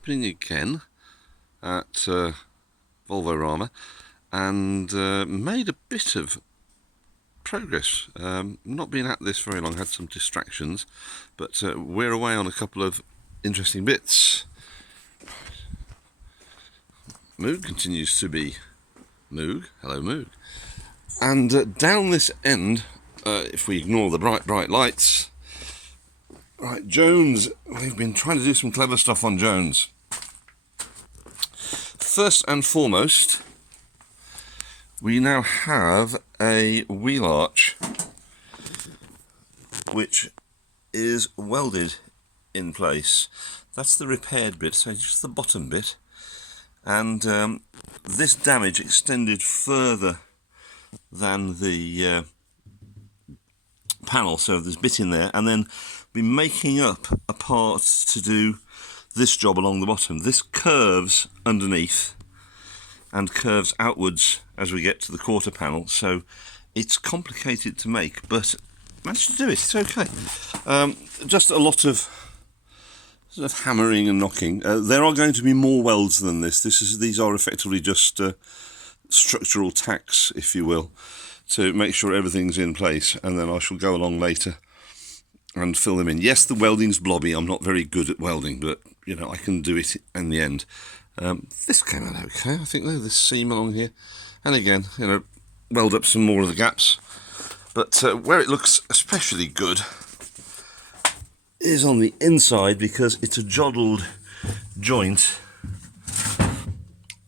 happening again at Volvo Mafia, and made a bit of progress. Not been at this very long, had some distractions, but we're away on a couple of interesting bits. Moog continues to be Moog. Hello, Moog. And down this end, if we ignore the bright lights, right, Jones, we've been trying to do some clever stuff on Jones. First and foremost, we now have a wheel arch which is welded in place. That's the repaired bit, so just the bottom bit. And this damage extended further than the panel, so there's a bit in there, and then we're making up a part to do this job along the bottom. This curves underneath and curves outwards as we get to the quarter panel, so it's complicated to make, but managed to do it. It's okay. Just a lot of sort of hammering and knocking. There are going to be more welds than this. These are effectively just structural tacks, if you will, to make sure everything's in place, and then I shall go along later and fill them in. Yes, the welding's blobby. I'm not very good at welding, but you know, I can do it in the end. This came out okay, I think, though, this seam along here, and again, you know, weld up some more of the gaps. But where it looks especially good is on the inside, because it's a joddled joint,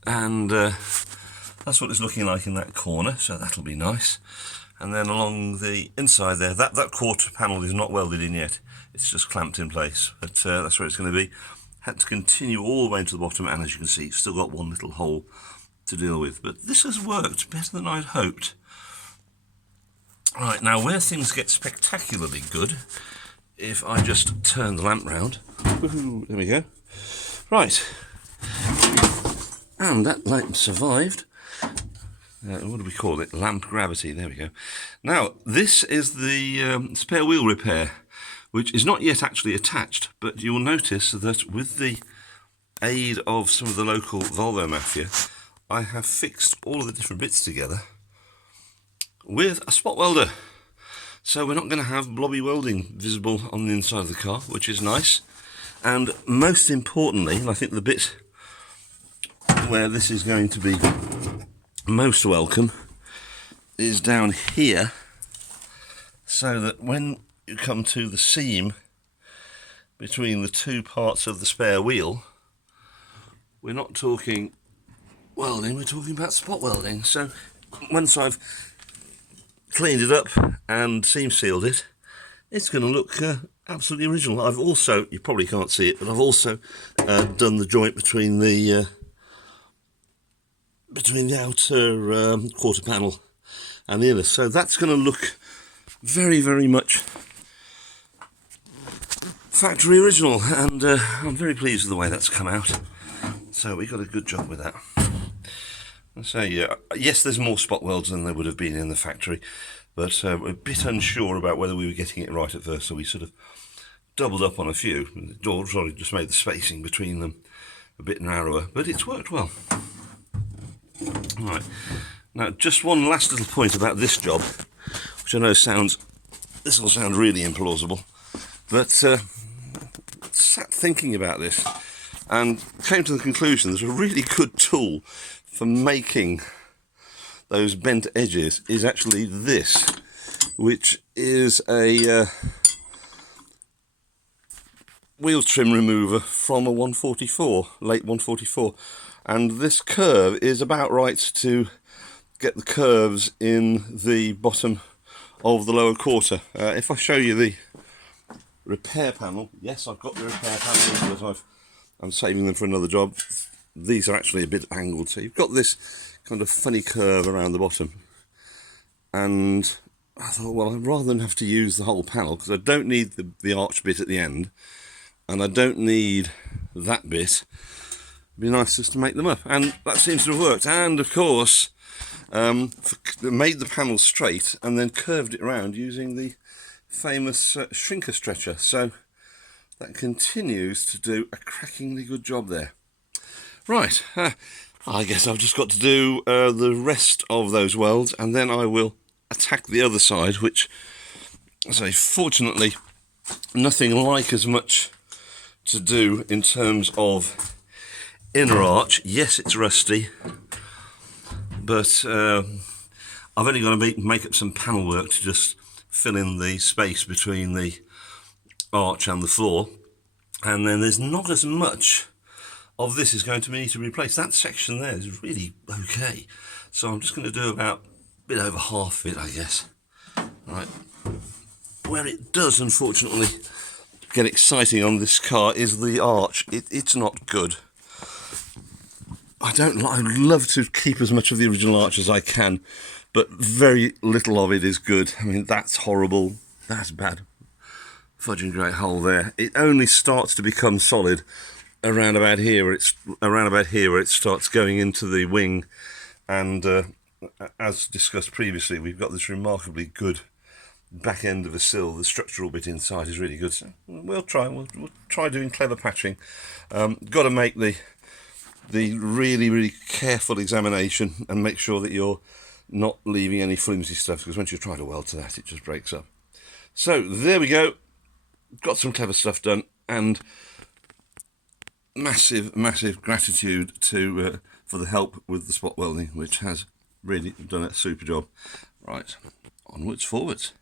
and that's what it's looking like in that corner, so that'll be nice. And then along the inside there, that quarter panel is not welded in yet, it's just clamped in place, but that's where it's going to be. Had to continue all the way to the bottom, and as you can see, still got one little hole to deal with, but this has worked better than I'd hoped. Right, now where things get spectacularly good, if I just turn the lamp round, there we go. Right, and that lamp survived. What do we call it? Lamp gravity, there we go. Now, this is the spare wheel repair, which is not yet actually attached, but you will notice that with the aid of some of the local Volvo Mafia, I have fixed all of the different bits together with a spot welder. So we're not going to have blobby welding visible on the inside of the car, which is nice. And most importantly, and I think the bit where this is going to be most welcome, is down here, so that when you come to the seam between the two parts of the spare wheel, we're not talking welding, we're talking about spot welding. So once I've cleaned it up and seam sealed it, it's going to look absolutely original. I've also, you probably can't see it, but I've also done the joint between the outer quarter panel and the inner, so that's going to look very, very much factory original, and I'm very pleased with the way that's come out. So we got a good job with that. So yeah, yes, there's more spot welds than there would have been in the factory, but we're a bit unsure about whether we were getting it right at first, so we sort of doubled up on a few. Sorry, just made the spacing between them a bit narrower, but it's worked well. Right, now just one last little point about this job, which I know this will sound really implausible, but sat thinking about this and came to the conclusion there's a really good tool for making those bent edges is actually this, which is a wheel trim remover from a 144, late 144, and this curve is about right to get the curves in the bottom of the lower quarter. If I show you the repair panel, yes, I've got the repair panel, but I'm saving them for another job. These are actually a bit angled, so you've got this kind of funny curve around the bottom, and I thought, well, I'd rather than have to use the whole panel, because I don't need the arch bit at the end, and I don't need that bit. It'd be nice just to make them up, and that seems to have worked. And of course, made the panel straight and then curved it around using the famous shrinker stretcher. So that continues to do a crackingly good job there. Right, I guess I've just got to do the rest of those welds, and then I will attack the other side, which, I say, fortunately, nothing like as much to do in terms of inner arch. Yes, it's rusty, but I've only got to make up some panel work to just fill in the space between the arch and the floor, and then there's not as much of this is going to need to be replaced. That section there is really okay, so I'm just going to do about a bit over half of it, I guess. Right, where it does unfortunately get exciting on this car is the arch. It's not good. I'd love to keep as much of the original arch as I can, but very little of it is good. I mean, that's horrible, that's bad. Fudging great hole there. It only starts to become solid around about here where it starts going into the wing, and as discussed previously, we've got this remarkably good back end of a sill. The structural bit inside is really good, so we'll try doing clever patching. Got to make the really careful examination and make sure that you're not leaving any flimsy stuff, because once you try to weld to that, it just breaks up. So there we go, got some clever stuff done, and massive gratitude to for the help with the spot welding, which has really done a super job. Right, onwards, forwards.